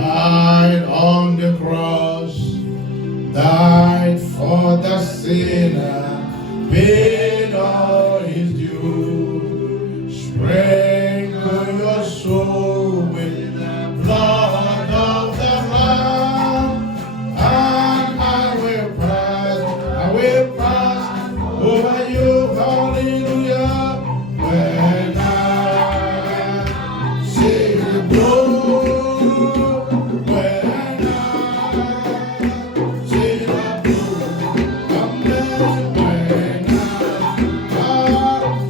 died on the cross, died for the sinner, paid all his due. Sprinkle your soul with the blood of the Lamb, and I will pass over you, hallelujah, when I see the blood, when I see the blood, amen, when I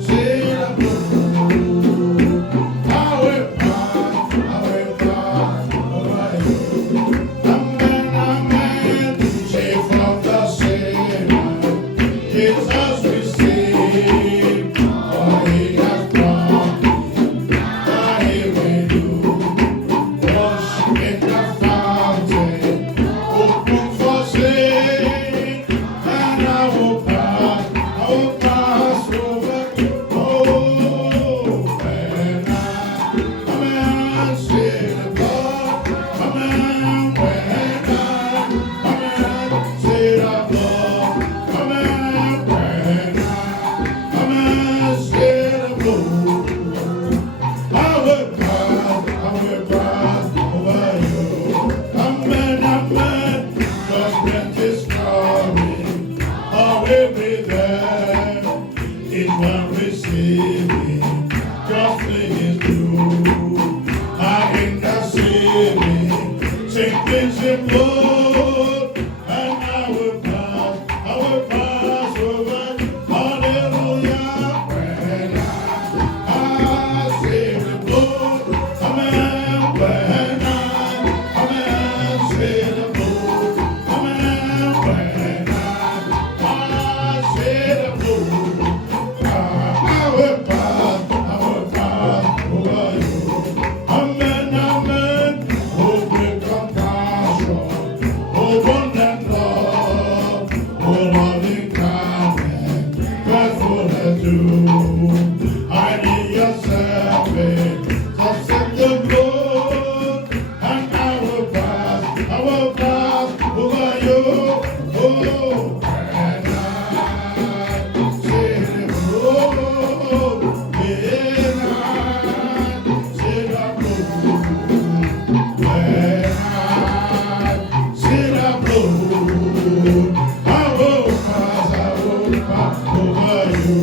see the blood, I will pass over you, amen, amen, safe from the sinner, Jesus received, for he has done, that he will do. Wash in the fountain, open for sin, and I will pass over you. Oh, when I see the blood, amen, when I see the blood, amen, when I see the blood, I will pass over you. Amen, amen. Judgment is coming. I will be there. It will receive me. Justly is due. I in the city. Sickness and blood. And I will pass over you. Hallelujah. When I see the blood, amen, when I see the blood, amen, when I see the blood, I will pass over you, amen, amen, oh great compassion, oh abundant love, oh loving kindness, faithfulness to hiding yourself in the blood, and I will pass over you. Oh, when I see the blood, when I see the blood, when I see the blood, I will pass over you.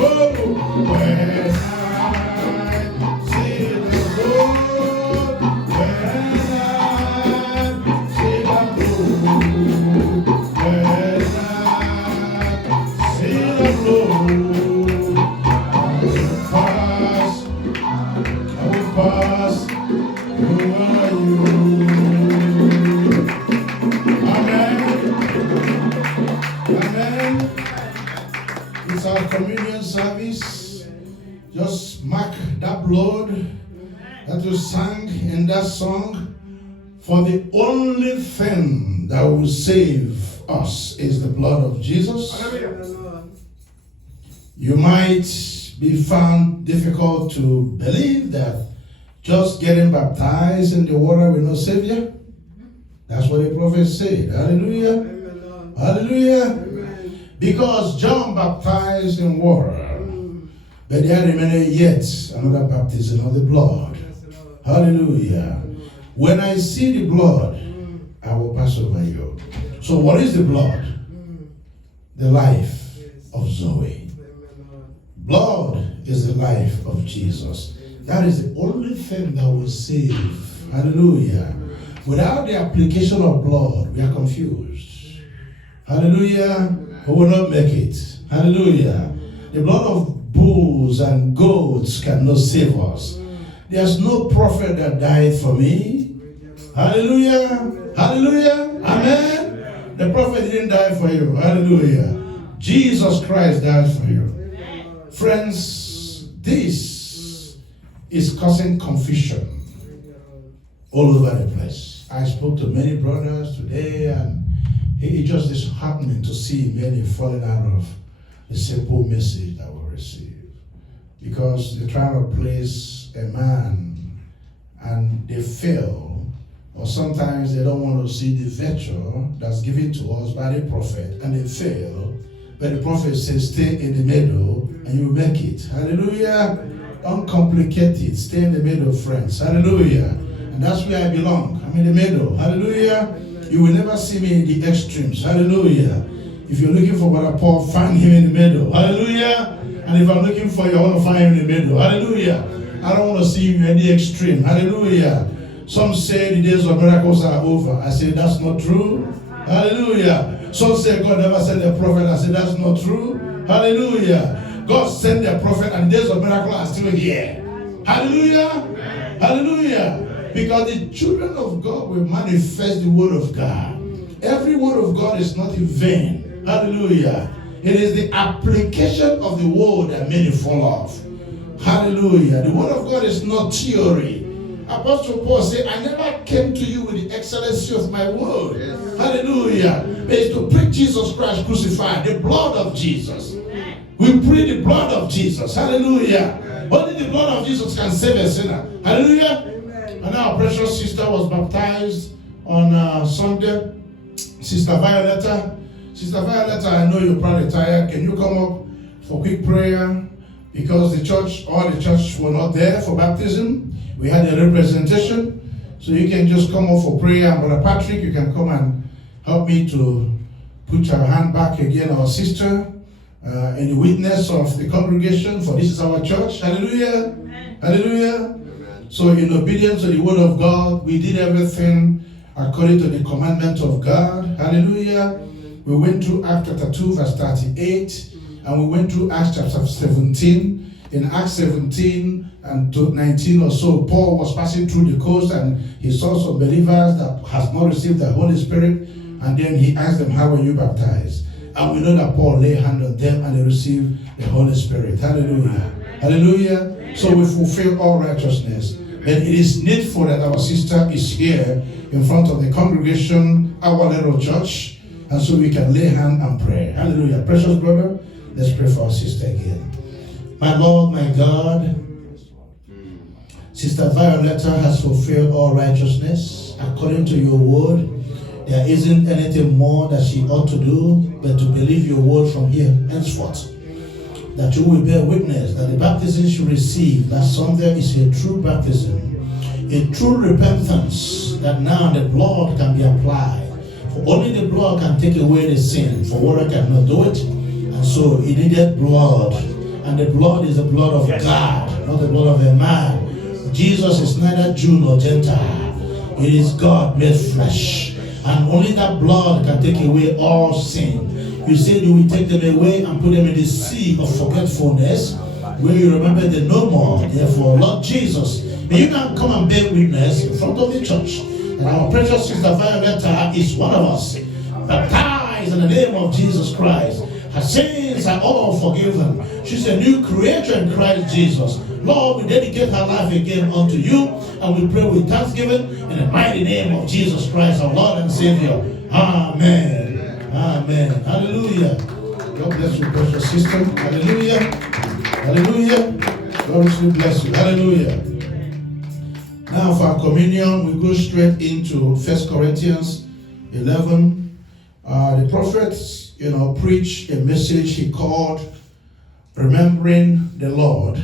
Oh, when I see the blood, when I see the blood, when I see the blood, I will pass over you. Amen. Amen. It's our communion service. Just mark that blood that you sang in that song. For the only thing that will save us is the blood of Jesus. You might be found difficult to believe that just getting baptized in the water will not save you. That's what the prophet said. Hallelujah. Hallelujah. Because John baptized in water, but there remained yet another baptism of the blood. Hallelujah. When I see the blood, I will pass over you. So what is the blood? The life of Zoe. Blood is the life of Jesus. That is the only thing that will save. Hallelujah. Without the application of blood, we are confused. Hallelujah. We will not make it. Hallelujah. The blood of bulls and goats cannot save us. There's no prophet that died for me. Hallelujah. Hallelujah. Amen. The prophet didn't die for you. Hallelujah. Jesus Christ died for you. Friends, this is causing confusion all over the place. I spoke to many brothers today, and it just is heartening to see many falling out of the simple message that we receive. Because they're trying to place a man, and they fail Or sometimes they don't want to see the virtue that's given to us by the prophet, and they fail. But the prophet says, stay in the middle and you will make it. Hallelujah. Don't complicate it. Stay in the middle, friends. Hallelujah. And that's where I belong. I'm in the middle. Hallelujah. You will never see me in the extremes. Hallelujah. If you're looking for Brother Paul, find him in the middle. Hallelujah. And if I'm looking for you, I want to find him in the middle. Hallelujah. I don't want to see you in the extreme. Hallelujah. Some say the days of miracles are over. I say that's not true. Hallelujah. Some say God never sent a prophet. I say that's not true. Hallelujah. God sent a prophet and the days of miracles are still here. Hallelujah. Hallelujah. Because the children of God will manifest the word of God. Every word of God is not in vain. Hallelujah. It is the application of the word that many fall off. Hallelujah. The word of God is not theory. Apostle Paul said, I never came to you with the excellency of my word. Yes. Hallelujah. But it's to preach Jesus Christ crucified, the blood of Jesus. We pray the blood of Jesus. Hallelujah. Only the blood of Jesus can save a sinner. Hallelujah. Amen. And our precious sister was baptized on Sunday. Sister Violetta. Sister Violetta, I know you're probably tired. Can you come up for quick prayer? Because the church, all the church were not there for baptism. We had a representation. So you can just come up for prayer. And Brother Patrick, you can come and help me to put your hand back again, our sister, in the witness of the congregation, for this is our church. Hallelujah. Amen. Hallelujah. Amen. So in obedience to the word of God, we did everything according to the commandment of God. Hallelujah. Amen. We went through Acts chapter 2 verse 38, and we went through Acts chapter 17. In Acts 17 and 19 or so, Paul was passing through the coast and he saw some believers that has not received the Holy Spirit, and then he asked them, how were you baptized? And we know that Paul laid hand on them and they received the Holy Spirit. Hallelujah. Hallelujah. So we fulfill all righteousness. But it is needful that our sister is here in front of the congregation, our little church, and so we can lay hand and pray. Hallelujah. Precious brother, let's pray for our sister again. My Lord, my God, Sister Violetta has fulfilled all righteousness according to your word. There isn't anything more that she ought to do but to believe your word from here henceforth. That you will bear witness that the baptism she received last Sunday is a true baptism, a true repentance, that now the blood can be applied. For only the blood can take away the sin, for water cannot do it. And so it needed blood. And the blood is the blood of God, not the blood of a man. Jesus is neither Jew nor Gentile. It is God made flesh. And only that blood can take away all sin. You said you will take them away and put them in the sea of forgetfulness, where you remember them no more. Therefore, Lord Jesus, may you now come and bear witness in front of the church that our precious sister Violetta is one of us, baptized in the name of Jesus Christ. Her sins are all forgiven. She's a new creature in Christ Jesus. Lord, we dedicate her life again unto you, and we pray with thanksgiving in the mighty name of Jesus Christ, our Lord and Savior. Amen. Amen. Hallelujah. God bless you, precious sister. Hallelujah. Hallelujah. God will bless you. Hallelujah. Now for our communion, we go straight into 1 Corinthians 11. The prophets, preached a message he called Remembering the Lord.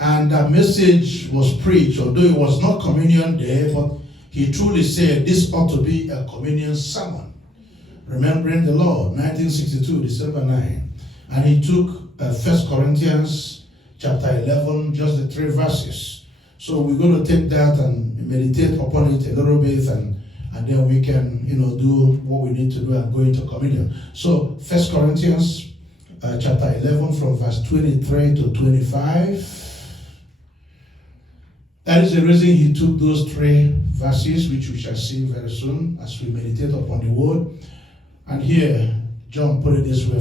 And that message was preached, although it was not communion day, but he truly said this ought to be a communion sermon. Remembering the Lord, 1962, December 9. And he took 1 Corinthians chapter 11, just the 3 verses. So we're going to take that and meditate upon it a little bit, and then we can, do what we need to do and go into communion. So 1 Corinthians chapter 11 from verse 23 to 25. That is the reason he took those 3 verses, which we shall see very soon as we meditate upon the word. And here, John put it this way,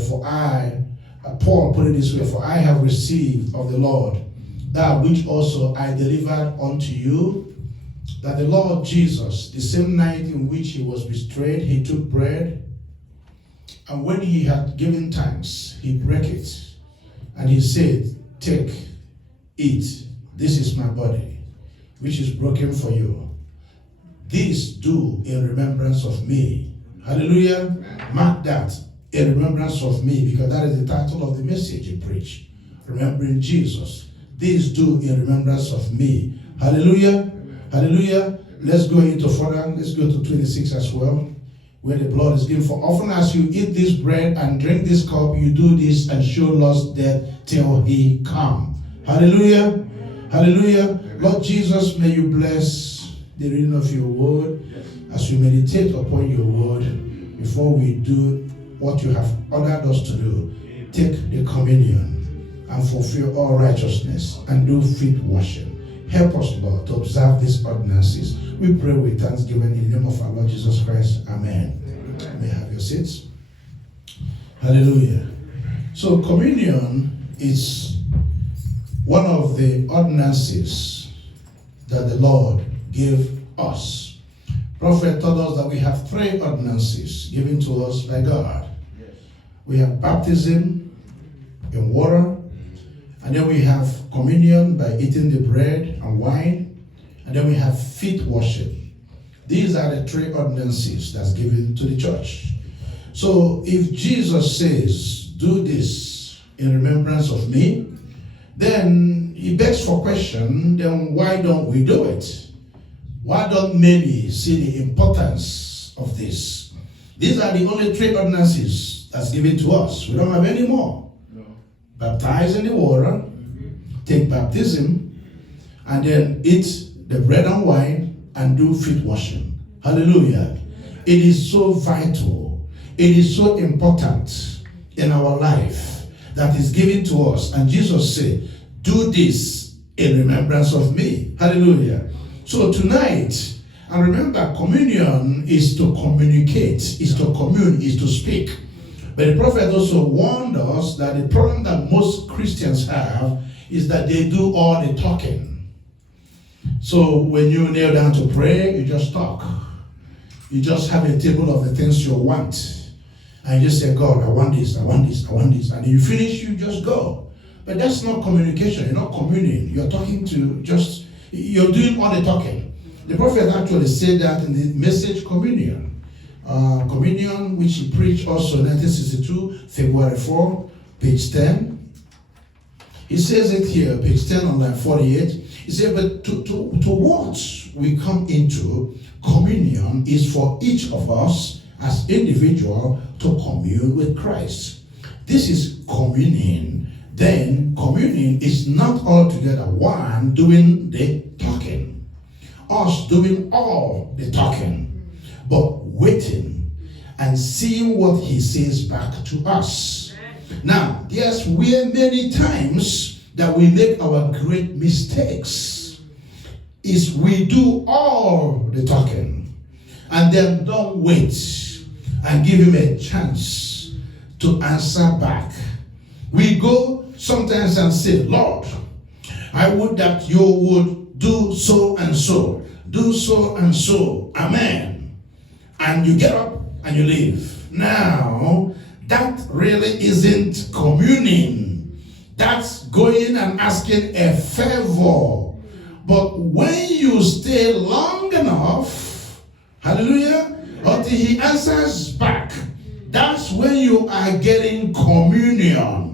Paul put it this way, for I have received of the Lord that which also I delivered unto you, that the Lord Jesus, the same night in which he was betrayed, he took bread, and when he had given thanks, he brake it, and he said, take, eat, this is my body, which is broken for you. This do in remembrance of me. Hallelujah. Mark that, in remembrance of me, because that is the title of the message you preach. Remembering Jesus. This do in remembrance of me. Hallelujah. Hallelujah. Let's go into further. Let's go to 26 as well, where the blood is given. For often as you eat this bread and drink this cup, you do this and show Lord's death till he come. Hallelujah. Hallelujah. Lord Jesus, may you bless the reading of your word as we meditate upon your word before we do what you have ordered us to do. Take the communion and fulfill all righteousness and do feet washing. Help us, Lord, to observe these ordinances. We pray with thanksgiving in the name of our Lord Jesus Christ. Amen. Amen. May I have your seats. Hallelujah. So communion is one of the ordinances that the Lord gave us. Prophet told us that we have 3 ordinances given to us by God. We have baptism in water, and then we have communion by eating the bread and wine, and then we have feet washing. These are the 3 ordinances that's given to the church. So if Jesus says, do this in remembrance of me, then he begs for question, then why don't we do it? Why don't many see the importance of this? These are the only 3 ordinances that's given to us. We don't have any more. No. Baptize in the water, take baptism, and then eat the bread and wine and do feet washing. Hallelujah. It is so vital. It is so important in our life that is given to us. And Jesus said, do this in remembrance of me. Hallelujah. So tonight, and remember, communion is to communicate, is to commune, is to speak. But the prophet also warned us that the problem that most Christians have is that they do all the talking. So when you kneel down to pray, you just talk. You just have a table of the things you want. And you just say, God, I want this, I want this, I want this. And you finish, you just go. But that's not communication. You're not communing. You're talking to just, you're doing all the talking. The prophet actually said that in the message communion. Communion, which he preached also in 1962, February 4, page 10. He says it here, page 10 on line 48. He said, but to what we come into communion is for each of us as individual to commune with Christ. This is communion. Then communion is not altogether one doing the talking, us doing all the talking, but waiting and seeing what he says back to us. Now, there's many times that we make our great mistakes. Is we do all the talking and then don't wait and give him a chance to answer back. We go sometimes and say, Lord, I would that you would do so and so, do so and so, amen. And you get up and you leave. Now, that really isn't communing. That's going and asking a favor. But when you stay long enough, hallelujah, until he answers back, that's when you are getting communion.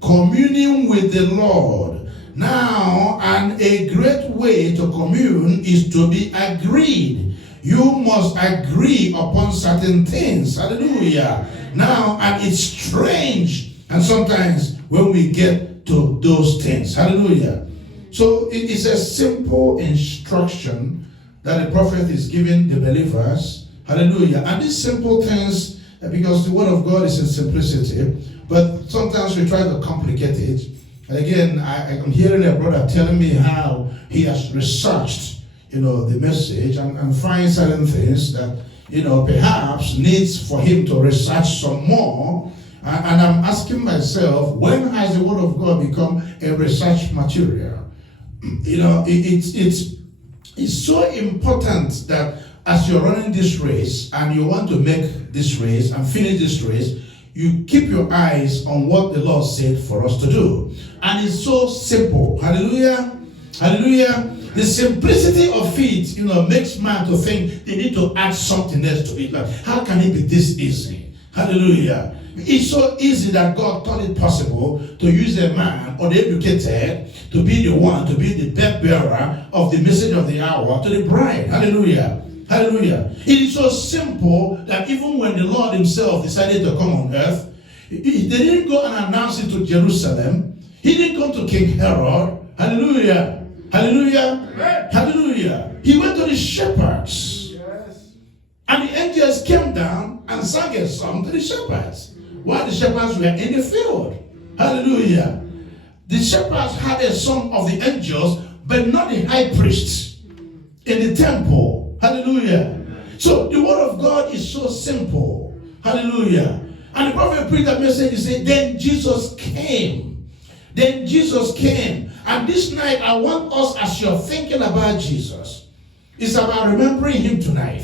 Communing with the Lord. Now, and a great way to commune is to be agreed. You must agree upon certain things. Hallelujah. Now, and it's strange. And sometimes when we get to those things. Hallelujah. So it is a simple instruction that the prophet is giving the believers. Hallelujah. And these simple things, because the word of God is in simplicity, but sometimes we try to complicate it. And again, I'm hearing a brother telling me how he has researched, the message and find certain things that, perhaps needs for him to research some more. And I'm asking myself, when has the word of God become a research material? It's so important that as you're running this race and you want to make this race and finish this race, you keep your eyes on what the Lord said for us to do. And it's so simple. Hallelujah. Hallelujah. The simplicity of it, makes man to think they need to add something else to it. Like, how can it be this easy? Hallelujah. It's so easy that God thought it possible to use a man uneducated to be the one, to be the bearer of the message of the hour to the bride. Hallelujah. Hallelujah. It is so simple that even when the Lord himself decided to come on earth, they didn't go and announce it to Jerusalem. He didn't come to King Herod. Hallelujah. Hallelujah. Amen. Hallelujah. He went to the shepherds. Yes. And the angels came down and sang a song to the shepherds while the shepherds were in the field. Hallelujah. The shepherds had a song of the angels, but not the high priest in the temple. Hallelujah. So the word of God is so simple. Hallelujah. And the prophet preached that message. He said, then Jesus came. Then Jesus came. And this night, I want us, as you're thinking about Jesus, it's about remembering him tonight.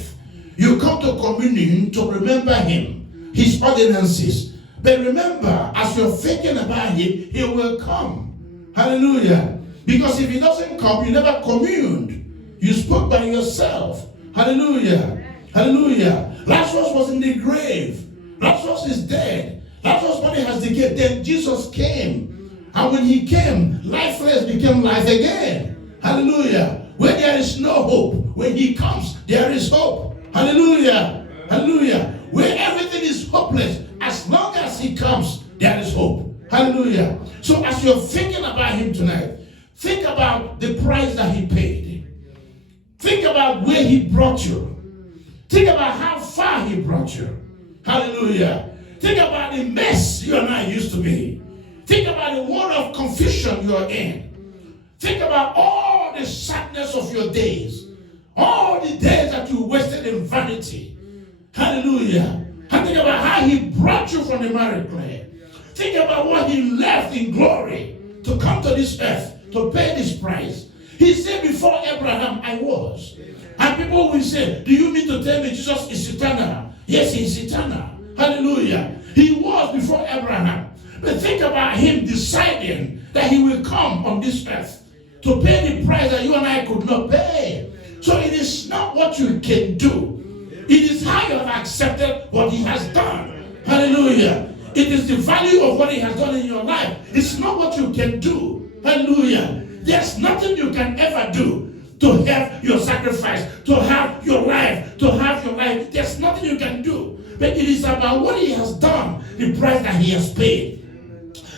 You come to communion to remember him, his ordinances. But remember, as you're thinking about him, he will come. Hallelujah. Because if he doesn't come, you never communed. You spoke by yourself. Hallelujah. Hallelujah. Lazarus was in the grave. Lazarus is dead. Lazarus' body has decayed. Then Jesus came. And when he came, lifeless became life again. Hallelujah. Where there is no hope, when he comes, there is hope. Hallelujah. Hallelujah. Where everything is hopeless, as long as he comes, there is hope. Hallelujah. So as you're thinking about him tonight, think about the price that he paid. Think about where he brought you. Think about how far he brought you. Hallelujah. Think about the mess you and I used to be. Think about the world of confusion you're in. Think about all the sadness of your days. All the days that you wasted in vanity. Hallelujah. And think about how he brought you from the married clay. Think about what he left in glory to come to this earth to pay this price. He said, before Abraham, I was. And people will say, do you mean to tell me Jesus is eternal? Yes, he is eternal. Hallelujah. He was before Abraham. But think about him deciding that he will come on this earth to pay the price that you and I could not pay. So it is not what you can do. It is how you have accepted what he has done. Hallelujah. It is the value of what he has done in your life. It's not what you can do. Hallelujah. There's nothing you can ever do to have your sacrifice, to have your life, to have your life. There's nothing you can do. But it is about what he has done, the price that he has paid.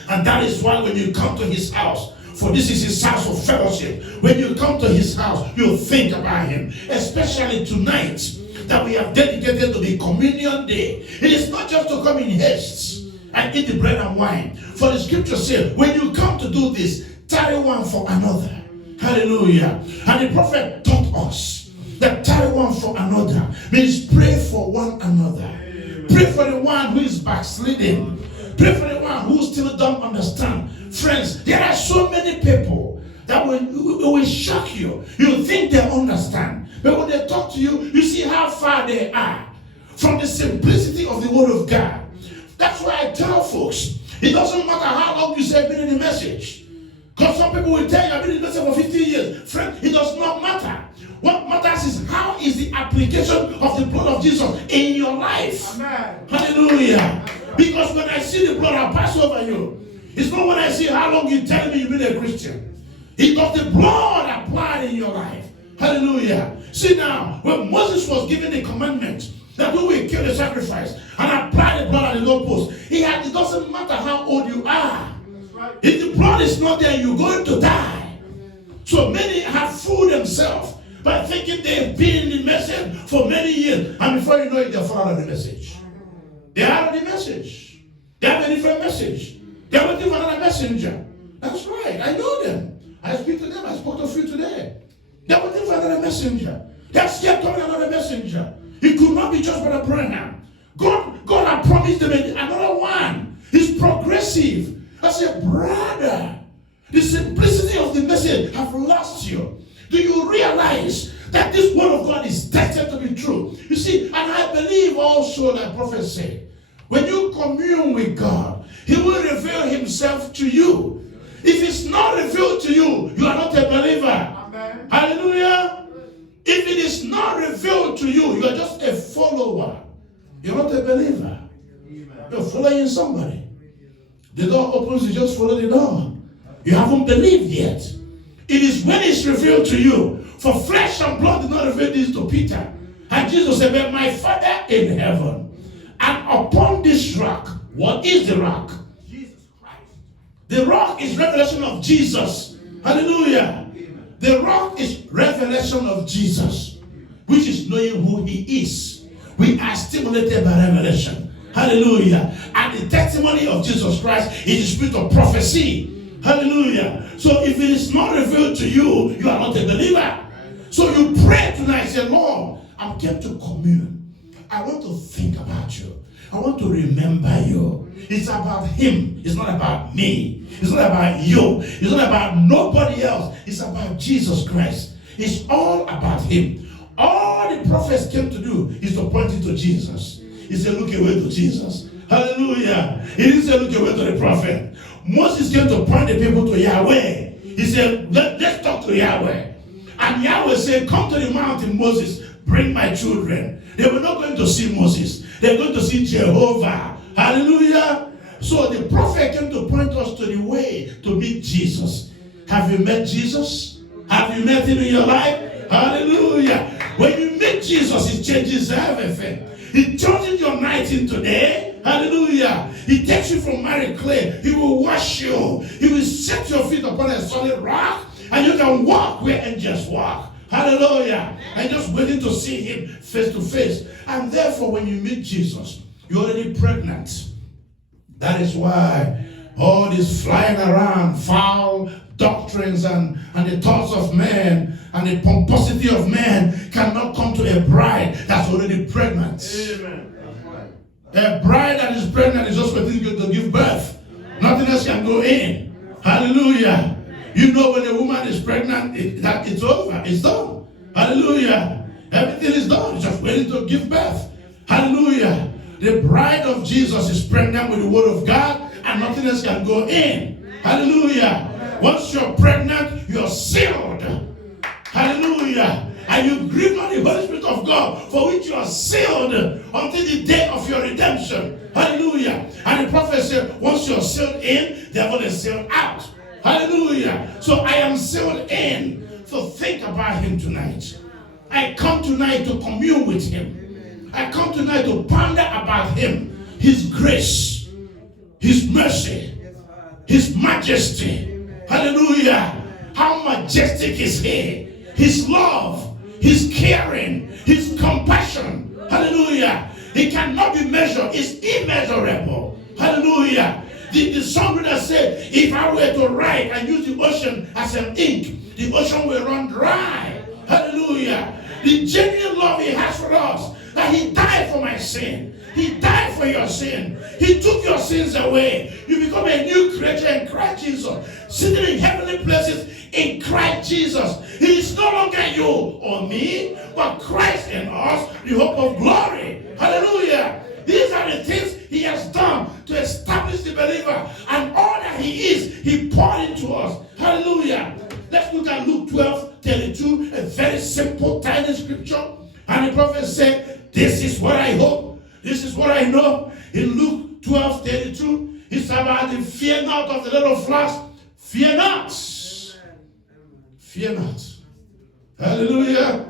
And that is why when you come to his house, for this is his house of fellowship, when you come to his house, you think about him. Especially tonight that we have dedicated to the communion day. It is not just to come in haste and eat the bread and wine. For the scripture says, when you come to do this, tarry one for another. Hallelujah. And the prophet taught us that tarry one for another means pray for one another. Pray for the one who is backsliding. Pray for the one who still don't understand. Friends, there are so many people that will shock you. You think they understand. But when they talk to you, you see how far they are from the simplicity of the word of God. That's why I tell folks, it doesn't matter how long you say I've been in the message. Because some people will tell you I've been in the message for 50 years. Friend, it does not matter. What matters is how is the application of the blood of Jesus in your life. Amen. Hallelujah. Because when I see the blood, I'll pass over you. It's not when I see how long you tell me you've been a Christian. It's because the blood applied in your life. Hallelujah. See now, when Moses was given the commandment that we will kill the sacrifice and apply the blood at the doorpost, it doesn't matter how old you are. If the blood is not there, you're going to die. So many have fooled themselves by thinking they've been in the message for many years, and before you know it, they're out of the message. They're out of the message. They have a different message. They're waiting for another messenger. That's right. I know them. I speak to them. I spoke to a few today. They're waiting for another messenger. They're scared of another messenger. It could not be just Brother Branham. God had promised them another one. He's progressive. I said, brother, the simplicity of the message have lost you. Do you realize that this word of God is destined to be true? You see, and I believe also that prophet said, when you commune with God, he will reveal himself to you. If it's not revealed to you, you are not a believer. Hallelujah. If it is not revealed to you, you are just a follower. You're not a believer. You're following somebody. The door opens, you just follow the door. You haven't believed yet. It is when it's revealed to you. For flesh and blood did not reveal this to Peter. And Jesus said, but my Father in heaven, and upon this rock, what is the rock? Jesus Christ. The rock is revelation of Jesus. Hallelujah. The rock is revelation of Jesus, which is knowing who he is. We are stimulated by revelation. Hallelujah. And the testimony of Jesus Christ is the spirit of prophecy. Hallelujah. So if it is not revealed to you, you are not a believer. So you pray tonight, say, Lord, I'm came to commune. I want to think about you. I want to remember you. It's about him. It's not about me. It's not about you. It's not about nobody else. It's about Jesus Christ. It's all about him. All the prophets came to do is to point it to Jesus. He said, look away to Jesus. Hallelujah. He didn't say, look away to the prophet. Moses came to point the people to Yahweh. He said, let's talk to Yahweh. And Yahweh said, come to the mountain, Moses, bring my children. They were not going to see Moses. They're going to see Jehovah. Hallelujah. So the prophet came to point us to the way to meet Jesus. Have you met Jesus? Have you met him in your life? Hallelujah. When you meet Jesus, it changes everything. He turns your night into day. Hallelujah. He takes you from miry clay. He will wash you. He will set your feet upon a solid rock. And you can walk where angels walk. Hallelujah. And just waiting to see him face to face. And therefore, when you meet Jesus, you're already pregnant. That is why all this flying around, foul doctrines and the thoughts of men and the pomposity of men cannot come to a bride that's already pregnant. Amen. A bride that is pregnant is just waiting to give birth. Nothing else can go in. Hallelujah. You know when a woman is pregnant, that it's over. It's done. Hallelujah. Everything is done. It's just waiting to give birth. Hallelujah. The bride of Jesus is pregnant with the word of God and nothing else can go in. Hallelujah. Once you're pregnant, you're sealed. Hallelujah. And you grieve not the Holy Spirit of God, for which you are sealed until the day of your redemption. Hallelujah. And the prophet said, once you're sealed in, the devil is sealed out. Hallelujah. So I am sealed in. So think about him tonight. I come tonight to commune with him. I come tonight to ponder about him. His grace, his mercy, his majesty. Hallelujah. How majestic is he. His love, his caring, his compassion. Hallelujah. He cannot be measured. It's immeasurable. Hallelujah. The songwriter said, if I were to write and use the ocean as an ink, the ocean will run dry. Hallelujah. The genuine love he has for us, that he died for my sin. He died for your sin. He took your sins away. You become a new creature in Christ Jesus, sitting in heavenly places in Christ Jesus. He is no longer you or me, but Christ in us, the hope of glory. Hallelujah. These are the things he has done to establish the believer. And all that he is, he poured into us. Hallelujah. Let's look at Luke 12:32, a very simple, tiny scripture. And the prophet said, this is what I hope. This is what I know. In Luke 12:32, it's about the fear not of the little flocks. Fear not. Fear not. Hallelujah.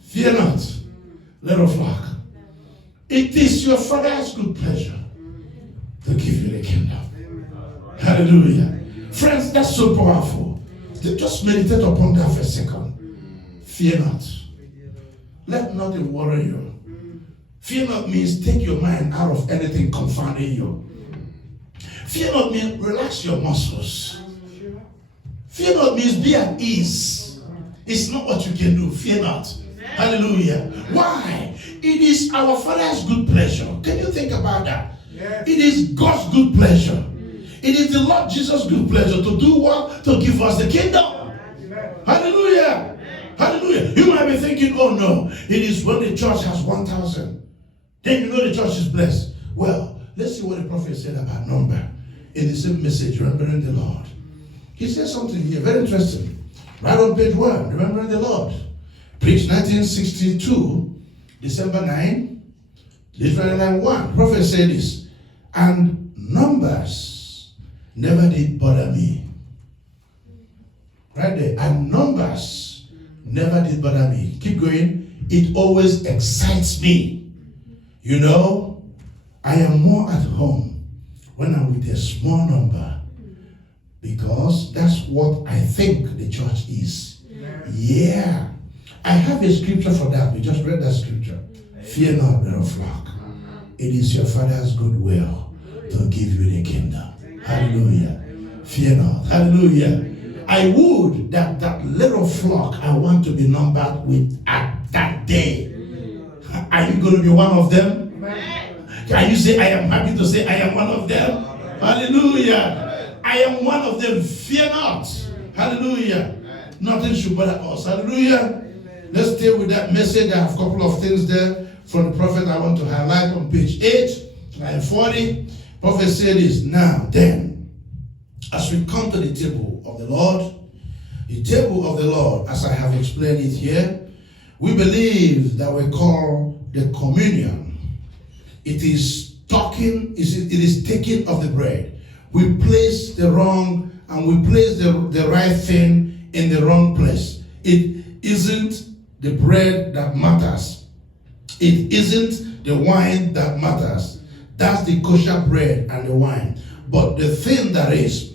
Fear not, little flock. It is your Father's good pleasure to give you the kingdom. Hallelujah. Friends, that's so powerful. Just meditate upon that for a second. Fear not. Let nothing worry you. Fear not means take your mind out of anything confounding you. Fear not means relax your muscles. Fear not means be at ease. It's not what you can do. Fear not. Hallelujah. Why? It is our Father's good pleasure. Can you think about that? It is God's good pleasure. It is the Lord Jesus' good pleasure to do what? To give us the kingdom. Hallelujah. Hallelujah. You might be thinking, oh no, it is when the church has 1,000. Then you know the church is blessed. Well, let's see what the prophet said about number in the same message, remembering the Lord. He says something here, very interesting. Right on page 1, remembering the Lord. Preached 1962, December 9, literally line 1. Prophet said this, and numbers never did bother me. Right there, and numbers never did bother me. Keep going. It always excites me. You know, I am more at home when I'm with a small number, because that's what I think the church is. Yeah. I have a scripture for that. We just read that scripture. Fear not, little flock. It is your Father's good will to give you the kingdom. Hallelujah. Fear not. Hallelujah. I would that little flock I want to be numbered with at that day. Are you going to be one of them? Can you say, I am happy to say I am one of them? Hallelujah. I am one of them. Fear not. Hallelujah. Nothing should bother us. Hallelujah. Let's stay with that message. I have a couple of things there from the prophet I want to highlight on page 8, line 40. Prophet said this, now then, as we come to the table of the Lord, as I have explained it here, we believe that we call the communion. It is taking of the bread. We place the wrong and we place the right thing in the wrong place. It isn't the bread that matters. It isn't the wine that matters. That's the kosher bread and the wine. But the thing that is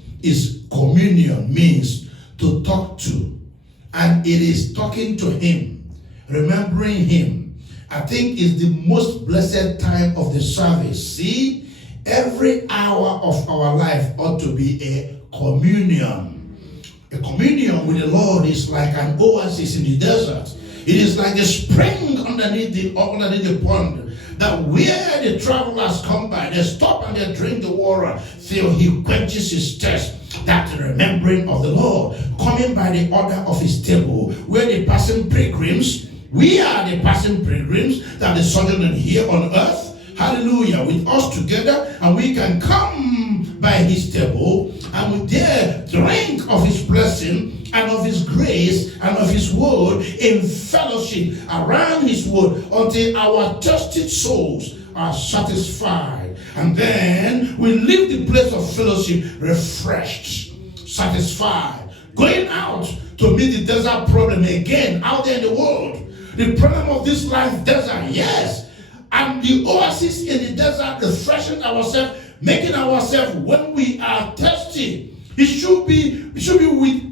communion, means to talk to. And it is talking to him, remembering him. I think it's the most blessed time of the service. See, every hour of our life ought to be a communion. A communion with the Lord is like an oasis in the desert. It is like a spring underneath the pond, that where the travelers come by, they stop and they drink the water till he quenches his thirst. That's the remembering of the Lord, coming by the order of his table, where the passing pilgrims, we are the passing pilgrims that is sojourning here on earth. Hallelujah, with us together, and we can come by his table and we dare drink of his blessing and of his grace and of his word in fellowship around his word until our thirsty souls are satisfied. And then we leave the place of fellowship refreshed, satisfied, going out to meet the desert problem again out there in the world. The problem of this life, desert, yes. And the oasis in the desert, refreshing ourselves, making ourselves when we are thirsty. It should be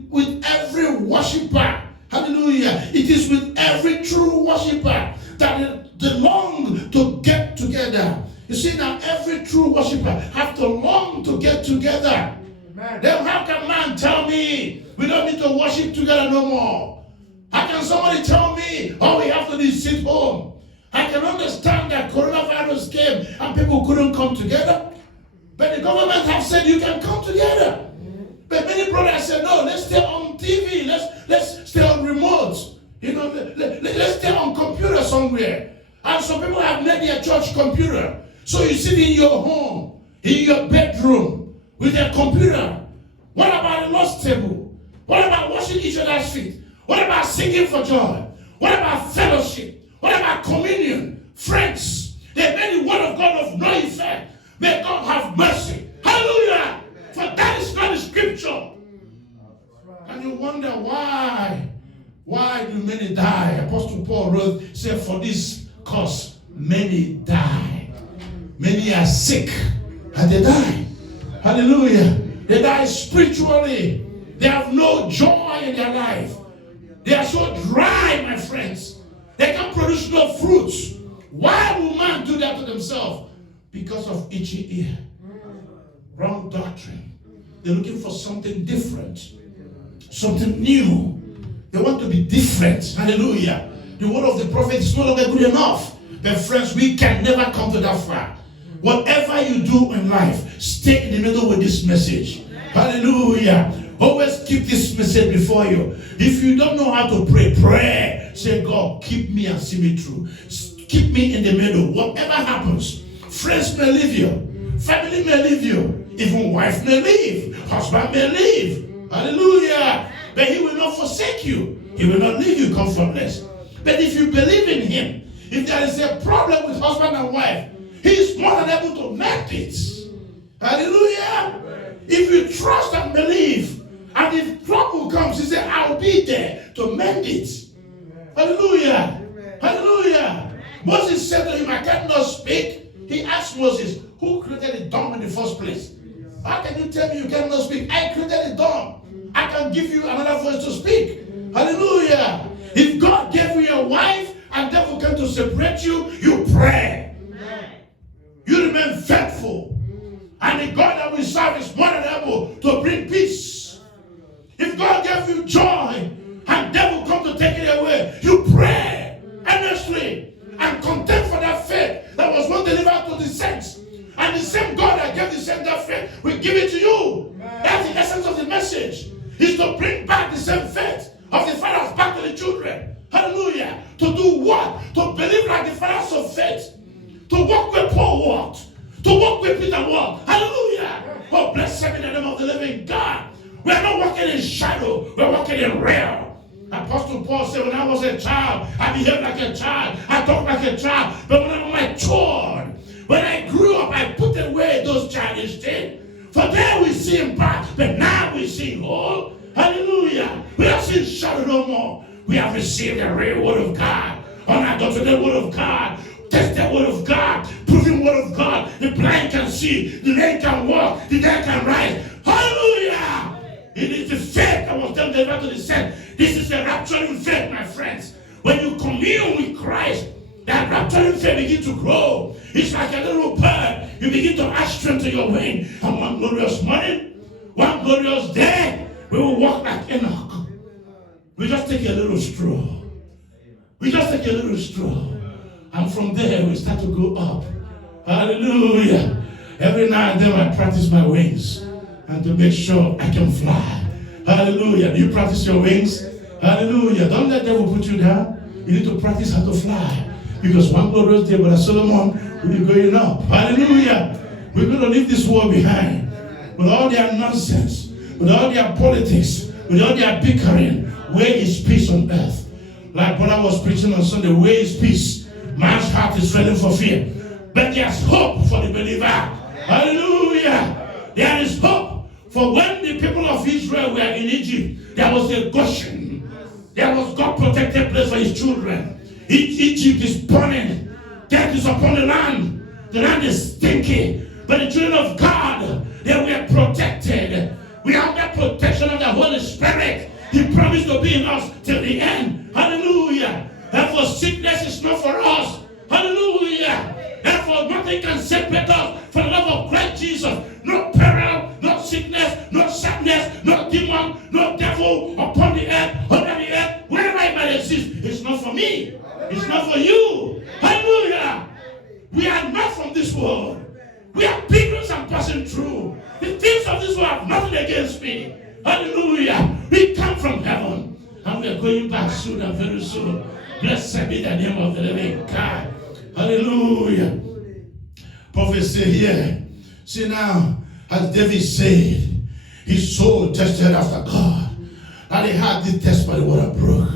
with every worshiper. Hallelujah. It is with every true worshiper that they long to get together. You see, now every true worshiper have to long to get together. Amen. Then how can man tell me we don't need to worship together no more? How can somebody tell me all we have to do is sit home? I can understand that coronavirus came and people couldn't come together. But the government have said you can come together. But many brothers said, no, let's stay on TV. Let's stay on remote. You know, let's stay on computer somewhere. And some people have made their church computer. So you sit in your home, in your bedroom, with a computer. What about the Lord's table? What about washing each other's feet? What about singing for joy? What about fellowship? What about communion? Friends, they made the word of God of no effect. May God have mercy. Hallelujah. For that is not the scripture. And you wonder why? Why do many die? Apostle Paul wrote, said, for this cause many die. Many are sick and they die. Hallelujah. They die spiritually. They have no joy in their life. They are so dry, my friends. They can produce no fruits. Why will man do that to themselves? Because of itchy ear. Wrong doctrine. They're looking for something different. Something new. They want to be different. Hallelujah. The word of the prophet is no longer good enough. But friends, we can never come to that far. Whatever you do in life, stay in the middle with this message. Hallelujah. Always keep this message before you. If you don't know how to pray, pray. Say, God, keep me and see me through. Keep me in the middle. Whatever happens, friends may leave you. Family may leave you. Even wife may leave. Husband may leave. Hallelujah. But he will not not forsake you. He will not leave you comfortless. But if you believe in him, if there is a problem with husband and wife, he is more than able to mend it. Hallelujah. If you trust and believe, and if trouble comes, he said, I'll be there to mend it. Hallelujah. Hallelujah. Moses said to him, I cannot speak. He asked Moses, who created the dumb in the first place? How can you tell me you cannot speak? I created the dumb. I can give you another voice to speak. Hallelujah. If God gave you a wife and devil came to separate you, you pray. You remain faithful. And the God that we serve is more than able to bring peace. If God gave you joy and devil come to take it away, you pray earnestly and contend for that faith that was once delivered to the saints. And the same God that gave the saints that faith will give it to you. That's the essence of the message. Is to bring back the same faith of the fathers back to the children. Hallelujah. To do what? To believe like the fathers of faith. To walk where Paul walked. To walk where Peter walked. Hallelujah. Oh, blessed be the name of the living God. We are not walking in shadow. We are walking in real. Apostle Paul said, when I was a child, I behaved like a child. I talked like a child. But when I matured, when I grew up, I put away those childish things. For there we see him back, but now we see him whole. Hallelujah. We are seeing shadow no more. We have received the real word of God. Unadulterated word of God. Tested word of God. Proven word of God. The blind can see. The lame can walk. The dead can rise. Hallelujah. It is the faith that was delivered to the saint. This is a rapturing faith, my friends. When you commune with Christ, that rapturing faith begins to grow. It's like a little bird. You begin to add strength to your wing. And one glorious morning, one glorious day, we will walk like Enoch. We just take a little stroll. We just take a little stroll. And from there, we start to go up. Hallelujah. Every now and then, I practice my wings. And to make sure I can fly. Hallelujah. Do you practice your wings? Hallelujah. Don't let the devil put you down. You need to practice how to fly. Because one glorious day, Brother Solomon will be going up. Hallelujah. We're going to leave this world behind. With all their nonsense, with all their politics, with all their bickering, where is peace on earth? Like what I was preaching on Sunday, where is peace? Man's heart is failing for fear. But there's hope for the believer. Hallelujah. There is hope. For when the people of Israel were in Egypt, there was a Goshen. There was God-protected place for his children. Egypt is burning. Death is upon the land. The land is stinky. But the children of God, they were protected. We have the protection of the Holy Spirit. He promised to be in us till the end. Hallelujah. Therefore, sickness is not for us. Hallelujah. Therefore, nothing can separate us from the love of Christ Jesus. No peril, no sickness, no sadness, no demon, no devil upon the earth, under the earth, wherever it might exist. It's not for me. It's not for you. Hallelujah. We are not from this world. We are pilgrims and passing through. The things of this world have nothing against me. Hallelujah. We come from heaven. And we are going back soon and very soon. Blessed be the name of the living God. Hallelujah. Prophet said here. See now, as David said, his soul tested after God. And he had this test by the water brook.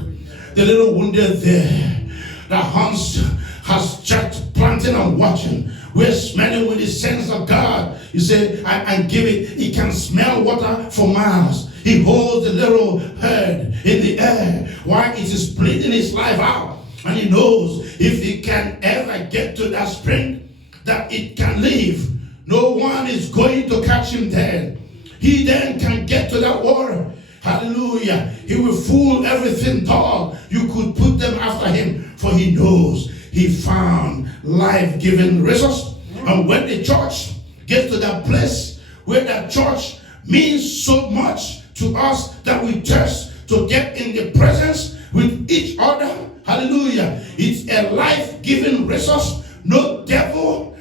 The little wounded there. The Hans has checked, planting and watching. We're smelling with the sense of God. He said, and give it. He can smell water for miles. He holds the little herd in the air while it is bleeding his life out. And he knows if he can ever get to that spring, that it can live. No one is going to catch him there. He then can get to that water. Hallelujah. He will fool everything dog. You could put them after him. For he knows he found life-giving resource. And when the church gets to that place where that church means so much to us that we thirst to get in the presence with each other. Hallelujah. It's a life-giving resource. No devil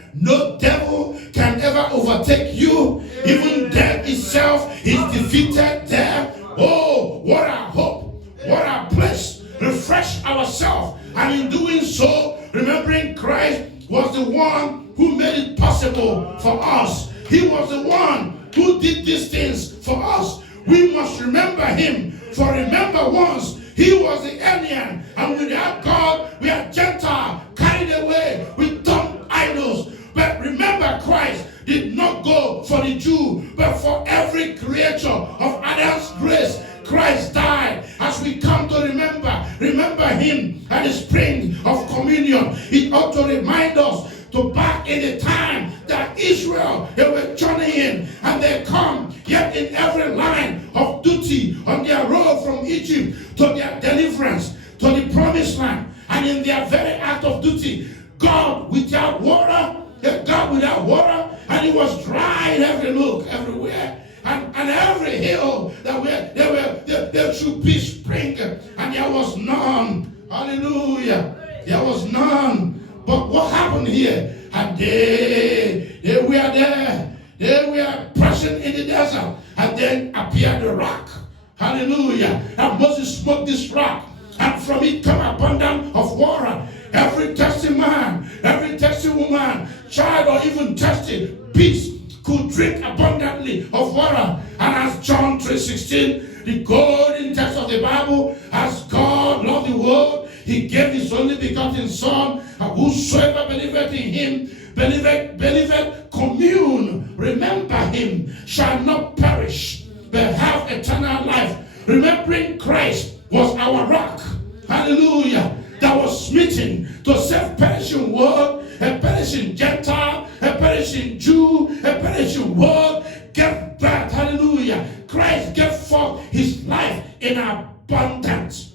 can ever overtake you. Even death itself is defeated there. Oh, what a hope. What a place. Refresh ourselves. And in doing so, remembering Christ was the one who made it possible for us. He was the one who did these things for us. We must must remember him. For remember once, he was the alien, and without God, we are Gentile, carried away with dumb idols. But remember, Christ did not go for the Jew, but for every creature of Adam's grace. Christ died. As we come to remember him at the spring of communion, it ought to remind us to back in the time that Israel, they were journeying and they come, yet in every line of duty on their road from Egypt to their deliverance, to the promised land, and in their very act of duty, God without water, and it was dry in every look, everywhere. And every hill that there should be spring, and there was none. Hallelujah. There was none. But what happened here? And they were there. They were pressing in the desert. And then appeared the rock. Hallelujah. And Moses smote this rock. And from it came abundance of water. Every thirsty man, every thirsty woman, child, or even thirsty beast could drink abundantly of water. And as John 3:16, the golden text of the Bible, as God loved the world, he gave his only begotten Son, and whosoever believeth in him, believeth, commune, remember him, shall not perish, but have eternal life. Remembering Christ was our rock. Hallelujah. That was smitten to save perishing world, a perishing Gentile, a perishing Jew, a perishing world, gave birth. Hallelujah. Christ gave forth his life in abundance.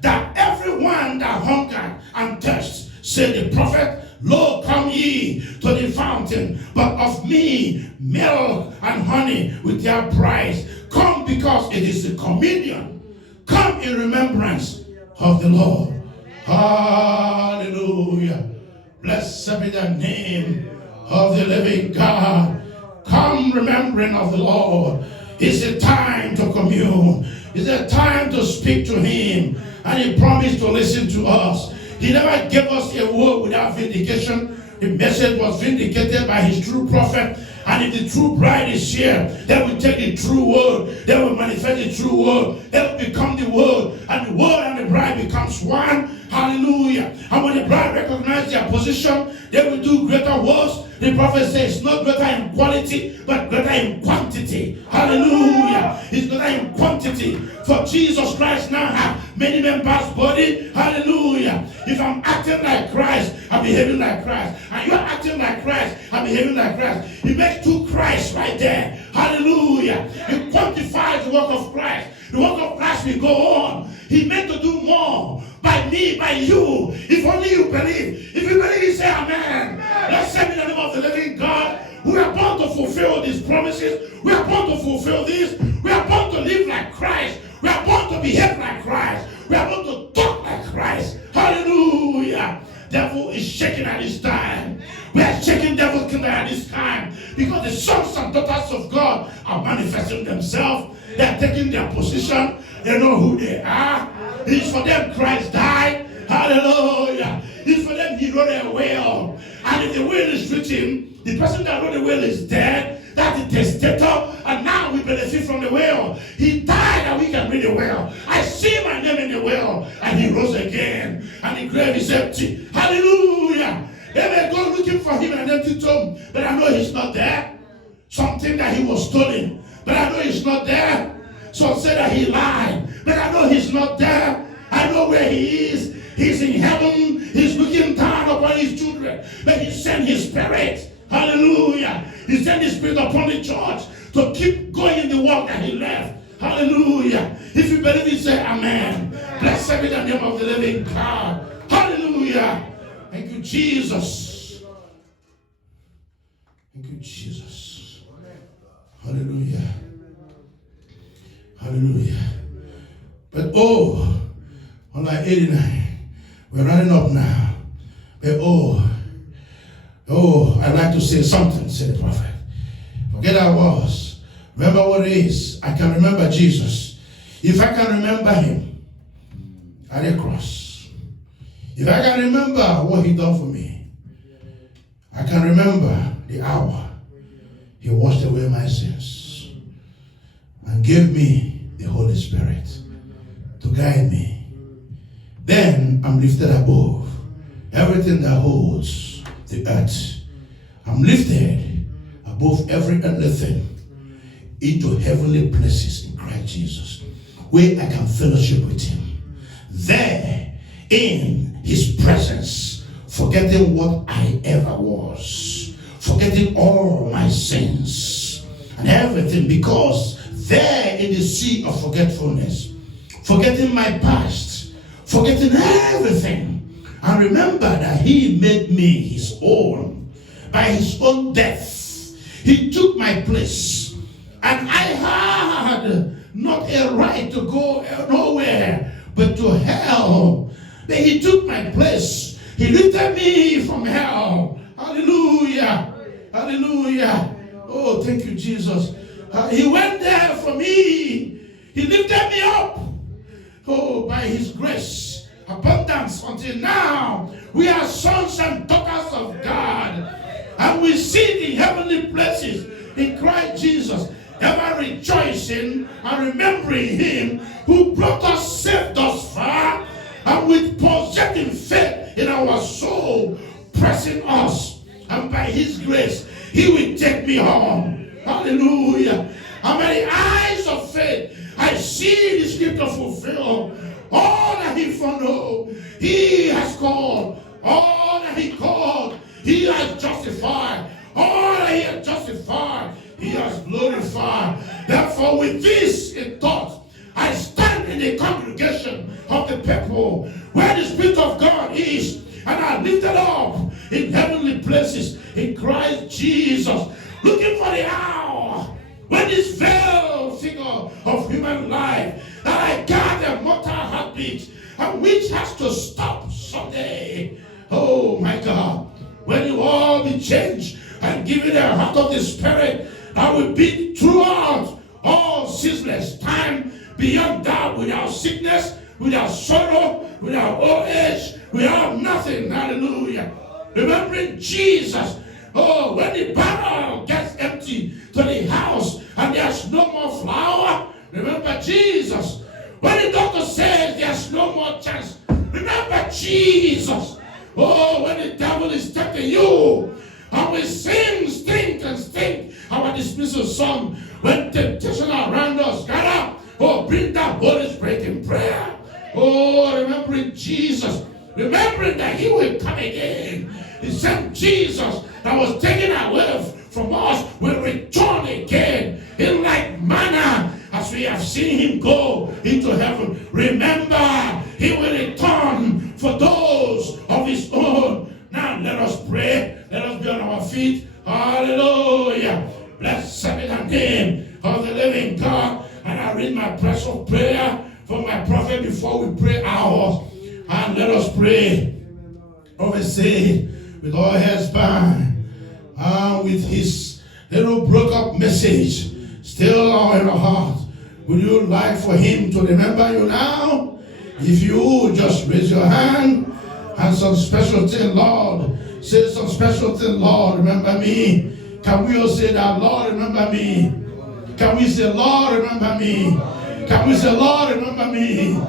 That everyone that hungered and thirst, said the prophet, lo, come ye to the fountain, but of me milk and honey with their price. Come, because it is the communion. Come in remembrance of the Lord. Hallelujah. Blessed be the name of the living God. Come remembering of the Lord. It's a time to commune. It's a time to speak to him. And he promised to listen to us. He never gave us a word without vindication. The message was vindicated by his true prophet. And if the true bride is here, they will take the true word. They will manifest the true word. They will become the word. And the word and the bride becomes one. Hallelujah. And when the bride recognizes their position, they will do greater works. The prophet says it's not greater in quality, but greater in quantity. Hallelujah. It's greater in quantity. For Jesus Christ now has many members body. Hallelujah. If I'm acting like Christ, I'm behaving like Christ. And you're acting like Christ, I'm behaving like Christ. He makes two Christs right there. Hallelujah. He quantifies the work of Christ. The work of Christ will go on. He meant to do more by me, by you. If only you believe. If you believe, you say amen. Blessed be the name of the living God. We are born to fulfill these promises. We are born to fulfill this. We are born to live like Christ. We are born to behave like Christ. We are born to talk like Christ. Hallelujah. Devil is shaking at this time. We are shaking devil's kingdom at this time. Because the sons and daughters of God are manifesting themselves. They are taking their position. They know who they are. It's for them Christ died. Hallelujah. It's for them he wrote a will. And if the will is written, the person that wrote the will is dead. That's the testator. And now we benefit from the will. He died that we can read the will. I see my name in the will. And he rose again. And the grave is empty. Hallelujah. They may go looking for him in an empty tomb. But I know he's not there. Something that he was stolen. But I know he's not there. Some say that he lied. But I know he's not there. I know where he is. He's in heaven. He's looking down upon his children. But he sent his spirit. Hallelujah. He sent his spirit upon the church to keep going in the work that he left. Hallelujah. If you believe it, say amen. Blessed be the name of the living God. Hallelujah. Thank you, Jesus. Thank you, Jesus. Hallelujah. Hallelujah. But on like 89, we're running up now. But I'd like to say something, said the prophet. Forget I was. Remember what it is. I can remember Jesus. If I can remember him at the cross, if I can remember what he done for me, I can remember the hour he washed away my sins. and give me the Holy Spirit to guide me. Then I'm lifted above everything that holds the earth. I'm lifted above every earthly thing into heavenly places in Christ Jesus, where I can fellowship with him. There, in his presence, forgetting what I ever was, forgetting all my sins and everything, because there in the sea of forgetfulness, forgetting my past, forgetting everything, and remember that he made me his own by his own death. He took my place, and I had not a right to go nowhere but to hell. But he took my place. He lifted me from hell. Hallelujah. Hallelujah. Oh, thank you, Jesus. He went there for me. He lifted me up. Oh, by his grace, abundance until now. We are sons and daughters of God. And we see the heavenly places in Christ Jesus, ever rejoicing and remembering him who brought us safe thus far, and with possessing faith in our soul, pressing us, and by his grace, he will take me home. Hallelujah. And by the eyes of faith, I see the scripture fulfill. All that he foreknow, he has called. All that he called, he has justified. All that he has justified, he has glorified. Therefore, with this in thought, I stand in the congregation of the people where the Spirit of God is, and I lift it up in heavenly places in Christ Jesus, looking for the hour when this veiled figure of human life that I got a mortal heartbeat, and which has to stop someday. Oh my God, when you all be changed and given a heart of the Spirit that will beat throughout all ceaseless time, beyond that, without sickness, without sorrow, without old age, without nothing. Hallelujah. Remembering Jesus. Oh, when the barrel gets empty to the house and there's no more flour, remember Jesus. When the doctor says there's no more chance, remember Jesus. Oh, when the devil is tempting you, and we sing, stink, and stink our dismissal song, when temptation around us, get up. Oh, bring that Holy Spirit in prayer. Oh, remembering Jesus, remembering that he will come again. The same Jesus that was taken away from us will return again in like manner as we have seen him go into heaven. Remember, he will return for those of his own. Now let us pray. Let us be on our feet. Hallelujah. Blessed be the name of the living God. And I read my personal prayer for my prophet before we pray ours. And let us pray. Prophet said, with all heads bowed, and with his little broke up message still in our heart, would you like for him to remember you now? If you just raise your hand and some special thing, Lord, say some special thing, Lord, remember me. Can we all say that, Lord, remember me? Can we say, Lord, remember me? Can we say, Lord, remember me?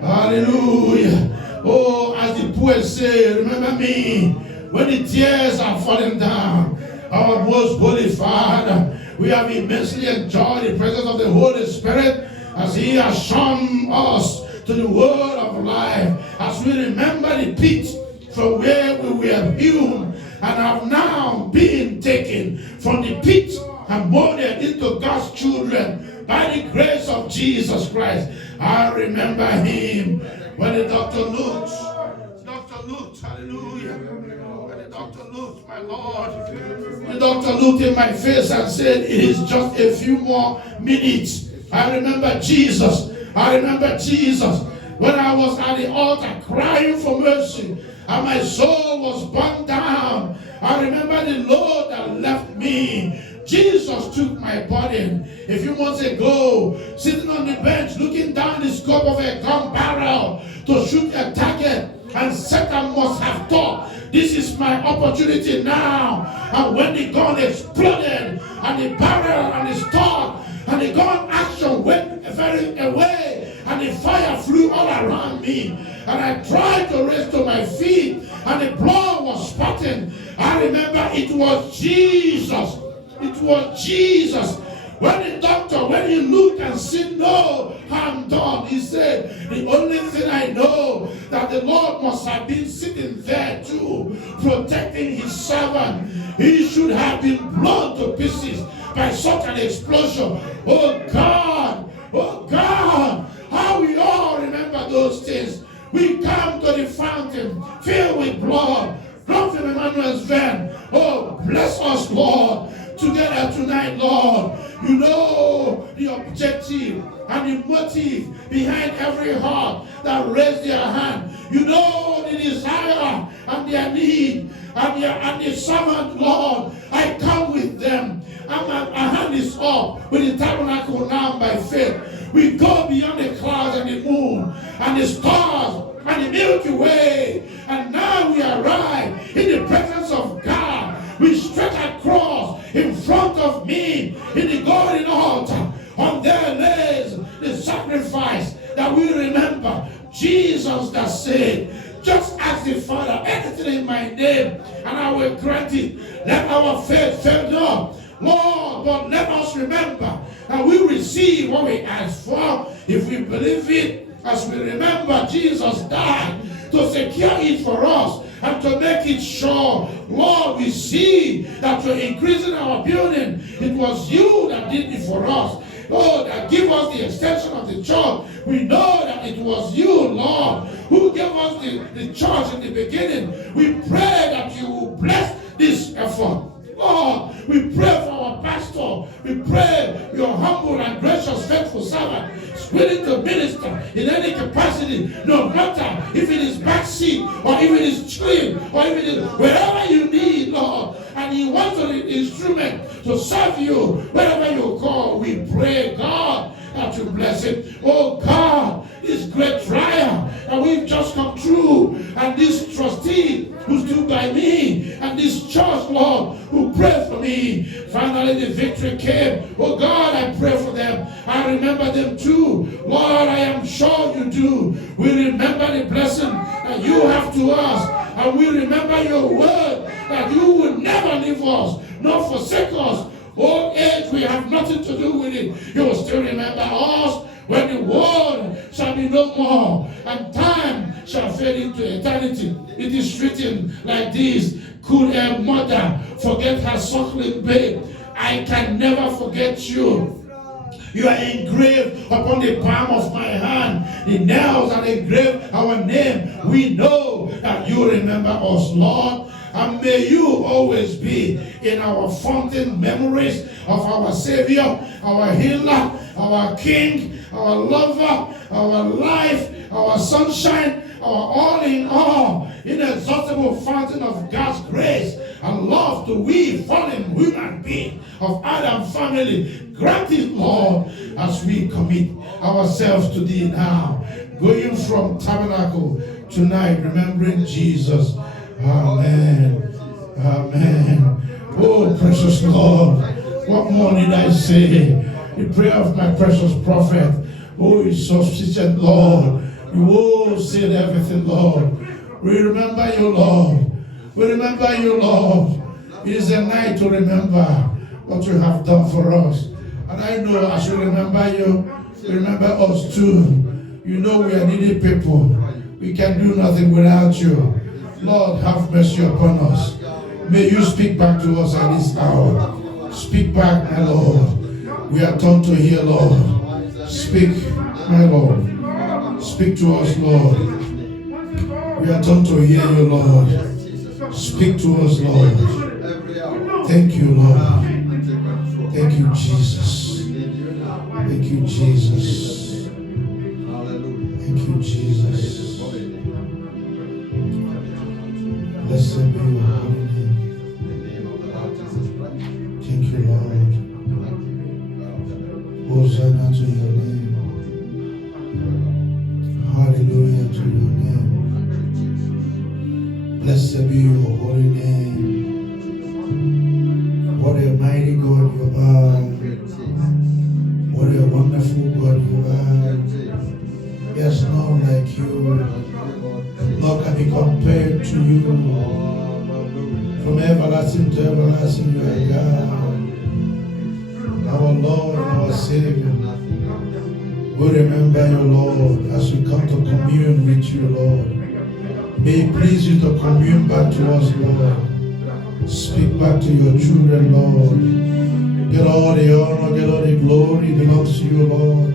Hallelujah. Oh, as the poet said, remember me when the tears are falling down. Our most holy Father, we have immensely enjoyed the presence of the Holy Spirit as he has shown us to the word of life, as we remember the pit from where we were hewn and have now been taken from the pit and molded into God's children by the grace of Jesus Christ. I remember him when the doctor looked, hallelujah, when the doctor looked, my Lord, the doctor looked in my face and said, it is just a few more minutes. I remember Jesus. I remember Jesus when I was at the altar crying for mercy and my soul was burned down. I remember the Lord that left me. Jesus took my burden. A few months ago, sitting on the bench, looking down the scope of a gun barrel to shoot a target, and Satan must have thought, this is my opportunity now. And when the gun exploded, and the barrel and the stock, and the gun action me, and I tried to raise to my feet, and the blood was spurting. I remember it was Jesus. It was Jesus. When the doctor, when he looked and said, no, I'm done, he said, the only thing I know that the Lord must have been sitting there too, protecting his servant. He should have been blown to pieces by such an explosion. Oh God, how we all remember those things. We come to the fountain filled with blood, come from Emmanuel's van. Oh, bless us, Lord, together tonight, Lord. You know the objective and the motive behind every heart that raised their hand. You know the desire and their need and the servant, Lord. I come with them. And my hand is up with the tabernacle now by faith. We go beyond the clouds and the moon and the stars and the Milky Way. And now we arrive in the presence of God. We stretch across in front of me in the golden altar. On there lays the sacrifice that we remember. Jesus that said, just ask the Father anything in my name and I will grant it. Let our faith fail not. Lord, but let us remember that we receive what we ask for if we believe it, as we remember Jesus died to secure it for us and to make it sure. Lord, we see that you're increasing our building. It was you that did it for us. Lord, that give us the extension of the church. We know that it was you, Lord, who gave us the church in the beginning. We pray that you will bless this effort. Lord, we pray for our pastor. We pray your humble and gracious, faithful servant is willing to minister in any capacity, no matter if it is backseat or if it is chewing or if it is wherever you need, Lord. And he wants an instrument to serve you wherever you call. We pray, God, that you bless it. Oh God, this great trial that we've just come through, and this trustee who stood by me, and this church, Lord, who prayed for me. Finally, the victory came. Oh God, I pray for them. I remember them too. Lord, I am sure you do. We remember the blessing that you have to us, and we remember your word that you will never leave us, nor forsake us. Old age, we have nothing to do with it. You will still remember us when the world shall be no more and time shall fade into eternity. It is written like this: could a mother forget her suckling babe? I can never forget you. You are engraved upon the palm of my hand. The nails are engraved our name. We know that you remember us, Lord. And may you always be in our fountain memories of our Savior, our healer, our King, our lover, our life, our sunshine, our all in all, inexhaustible fountain of God's grace and love to we fallen human beings of Adam family. Grant it, Lord, as we commit ourselves to thee now, going from tabernacle tonight, remembering Jesus. Amen. Amen. Oh, precious Lord, what more did I say? The prayer of my precious prophet. Oh, is sufficient, Lord. You said everything, Lord. We remember you, Lord. We remember you, Lord. It is a night to remember what you have done for us. And I know as we remember you, we remember us too. You know we are needy people. We can do nothing without you. Lord, have mercy upon us. May you speak back to us at this hour. Speak back, my Lord. We are turned to hear, Lord. Speak, my Lord. Speak to us, Lord. We are turned to hear you, Lord. Speak to us, Lord. Thank you, Lord. Thank you, Jesus. Thank you, Jesus. Thank you, Jesus. Blessed be your holy name. Thank you, Lord. Hosanna to your name. Hallelujah to your name. Blessed be your holy name. What a mighty God you are. What a wonderful God you are. There's none like you. everlasting to everlasting, you are God. Our Lord and our Savior. We remember you, Lord, as we come to commune with you, Lord. May it please you to commune back to us, Lord. Speak back to your children, Lord. Get all the honor, get all the glory belongs to you, Lord.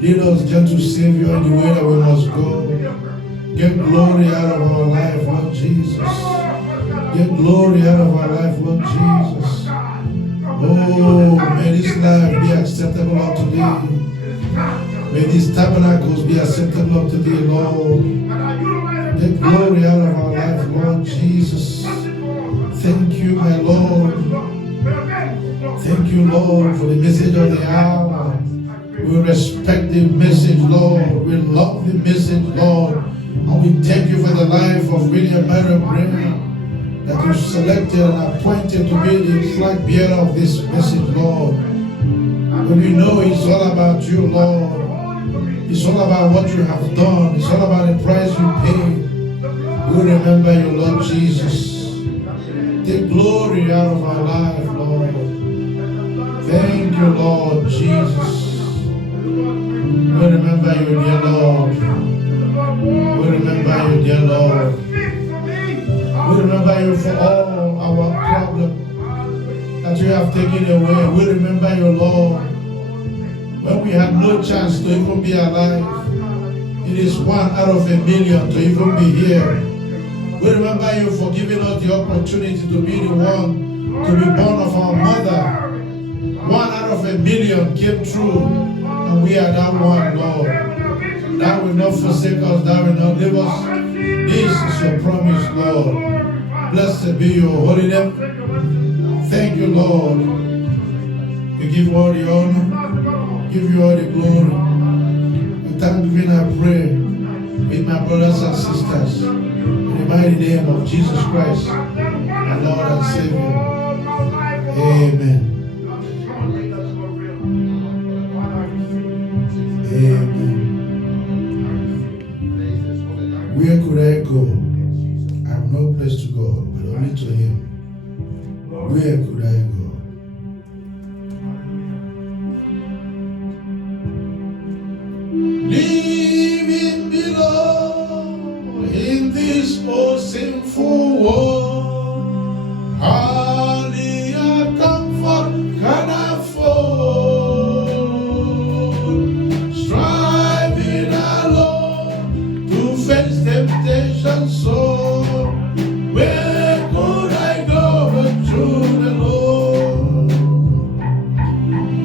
Lead us, gentle Savior, in the way that we must go. Get glory out of our life, Lord Jesus. Get glory out of our life, Lord Jesus. Oh, may this life be acceptable unto thee. May these tabernacles be acceptable unto thee, Lord. Get glory out of our life, Lord Jesus. Thank you, my Lord. Thank you, Lord, for the message of the hour. We respect the message, Lord. We love the message, Lord. And we thank you for the life of William Mary Branham, that you selected and appointed to be the flag bearer of this message, Lord. But we know it's all about you, Lord. It's all about what you have done. It's all about the price you paid. We remember you, Lord Jesus. Take glory out of our life, Lord. Thank you, Lord Jesus. We remember you, dear Lord. We remember you, dear Lord. We remember you for all our problems that you have taken away. We remember you, Lord. When we had no chance to even be alive, it is 1 out of a million to even be here. We remember you for giving us the opportunity to be the one to be born of our mother. 1 out of a million came true, and we are that one, Lord. That will not forsake us, that will not leave us. This is your promise, Lord. Blessed be your holy name. Thank you, Lord. We give you all the honor, give you all the glory. And thanksgiving I pray with my brothers and sisters. In the mighty name of Jesus Christ, my Lord and Savior. Amen. Amen. Where could I go? I have no place to go, but only to Him. Where could I go? Living below in this most sinful world, hardly a comfort can afford. Striving alone to face temptation, so where could I go but through the Lord?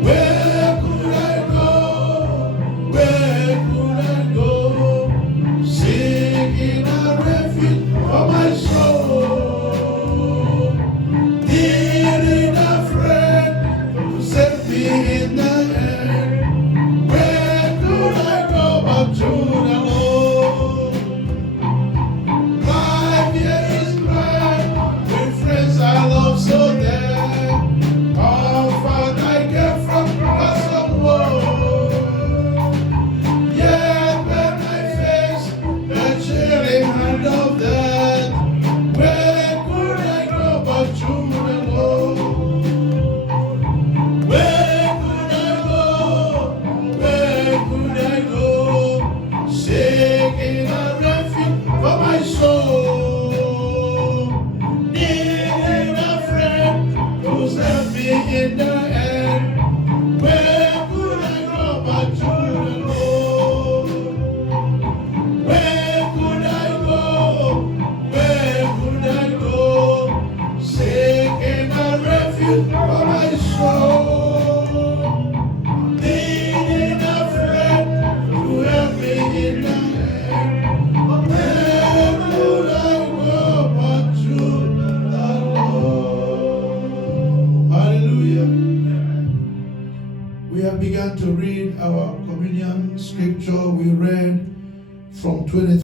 Where could I go? Where could I go? Seeking a refuge for my soul. Needing a friend to save me in the end. Where could I go but through the Lord? Life here is bright with friends I love so dear. Comfort I get from awesome world. Yet when I face the chilling hand of death, where could I go but through the Lord? Where could I go? Where could I go? Seeking a refuge for my soul. Needing a friend who's helped me in the end. Where could I go but through the Lord? Where could I go? Where could I go? Seeking a refuge for my soul. Needing a friend to help me in the end. Where could I go but through the Lord? Hallelujah. We have begun to read our communion scripture. We read from 23